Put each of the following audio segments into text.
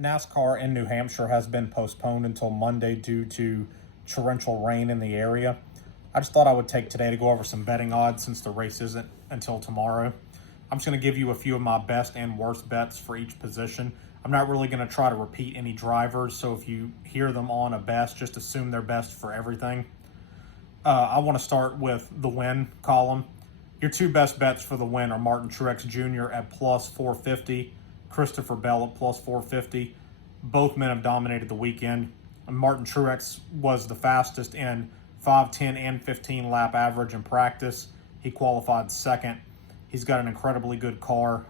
NASCAR in New Hampshire has been postponed until Monday due to torrential rain in the area. I just thought I would take today to go over some betting odds since the race isn't until tomorrow. I'm just going to give you a few of my best and worst bets for each position. I'm not really going to try to repeat any drivers, so if you hear them on a best, just assume they're best for everything. I want to start with the win column. Your two best bets for the win are Martin Truex Jr. at plus 450, Christopher Bell at plus 450. Both men have dominated the weekend. Martin Truex was the fastest in 5, 10, and 15 lap average in practice. He qualified second. He's got an incredibly good car,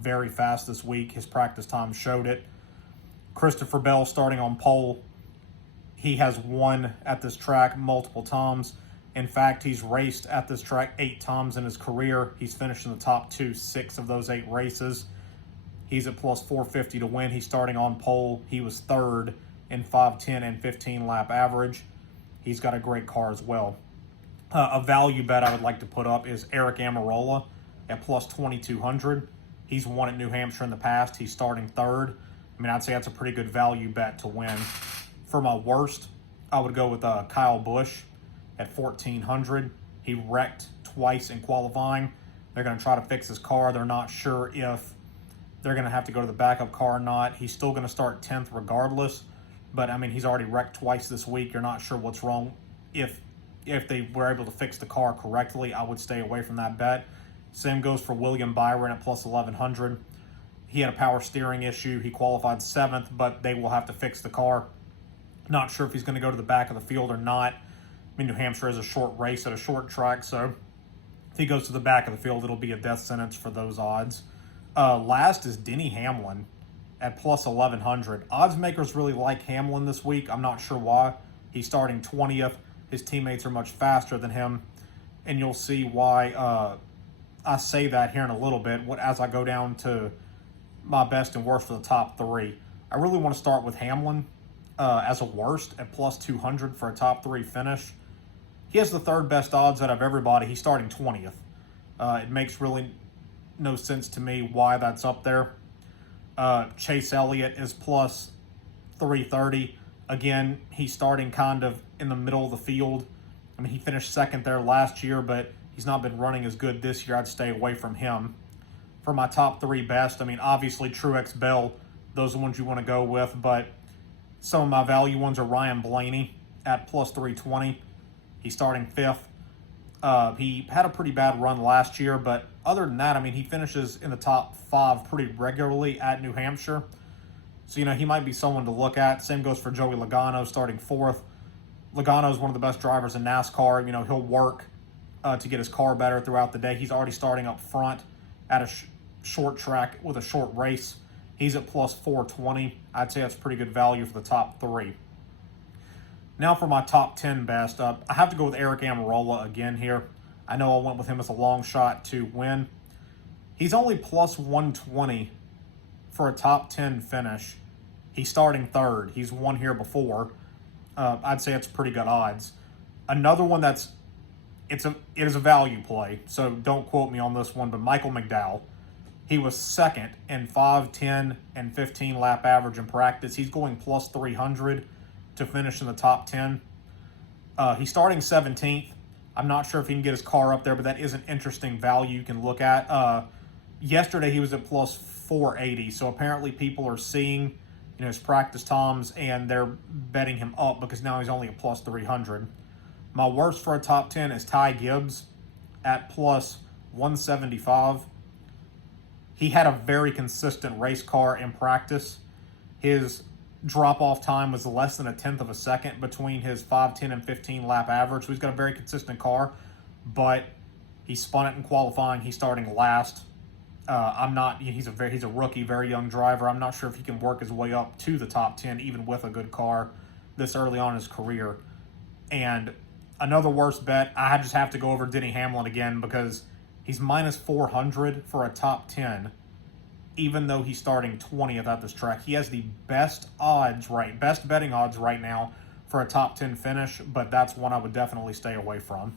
very fast this week. His practice time showed it. Christopher Bell starting on pole. He has won at this track multiple times. In fact, he's raced at this track 8 times in his career. He's finished in the top 6 of those 8 races. He's at plus 450 to win. He's starting on pole. He was third in 5, 10, and 15 lap average. He's got a great car as well. A value bet I would like to put up is Eric Almirola at plus 2,200. He's won at New Hampshire in the past. He's starting third. I mean, I'd say that's a pretty good value bet to win. For my worst, I would go with Kyle Busch at 1,400. He wrecked twice in qualifying. They're going to try to fix his car. They're not sure if they're going to have to go to the backup car or not. He's still going to start 10th regardless. But, I mean, he's already wrecked twice this week. You're not sure what's wrong. If they were able to fix the car correctly, I would stay away from that bet. Same goes for William Byron at plus 1,100. He had a power steering issue. He qualified 7th, but they will have to fix the car. Not sure if he's going to go to the back of the field or not. I mean, New Hampshire is a short race at a short track, so if he goes to the back of the field, it'll be a death sentence for those odds. Last is Denny Hamlin at plus 1,100. Odds makers really like Hamlin this week. I'm not sure why. He's starting 20th. His teammates are much faster than him, and you'll see why I say that here in a little bit as I go down to my best and worst for the top 3. I really want to start with Hamlin as a worst at plus 200 for a top 3 finish. He has the third best odds out of everybody. He's starting 20th. It makes really no sense to me why that's up there. Chase Elliott is plus 330. Again, he's starting kind of in the middle of the field. I mean, he finished second there last year, but he's not been running as good this year. I'd stay away from him. For my top 3 best, I mean, obviously Truex, Bell, those are the ones you want to go with, but some of my value ones are Ryan Blaney at plus 320. He's starting 5th. He had a pretty bad run last year, but other than that, I mean, he finishes in the top 5 pretty regularly at New Hampshire. So, you know, he might be someone to look at. Same goes for Joey Logano, starting 4th. Logano is one of the best drivers in NASCAR. You know, he'll work to get his car better throughout the day. He's already starting up front at a short track with a short race. He's at plus 420. I'd say that's pretty good value for the top 3. Now for my top 10 best. I have to go with Eric Almirola again here. I know I went with him as a long shot to win. He's only plus 120 for a top 10 finish. He's starting 3rd. He's won here before. I'd say it's pretty good odds. Another one it is a value play, so don't quote me on this one, but Michael McDowell. He was 2nd in 5, 10, and 15 lap average in practice. He's going plus 300 to finish in the top 10. He's starting 17th. I'm not sure if he can get his car up there, but that is an interesting value you can look at. Yesterday he was at plus 480, so apparently people are seeing his practice times and they're betting him up because now he's only at plus 300. My worst for a top 10 is Ty Gibbs at plus 175. He had a very consistent race car in practice. His drop-off time was less than 1/10 of a second between his 5, 10, and 15 lap average. So he's got a very consistent car, but he spun it in qualifying. He's starting last. He's a rookie, very young driver. I'm not sure if he can work his way up to the top 10, even with a good car this early on in his career. And another worst bet, I just have to go over Denny Hamlin again because he's minus 400 for a top 10, even though he's starting 20th at this track. He has the best betting odds right now for a top 10 finish, but that's one I would definitely stay away from.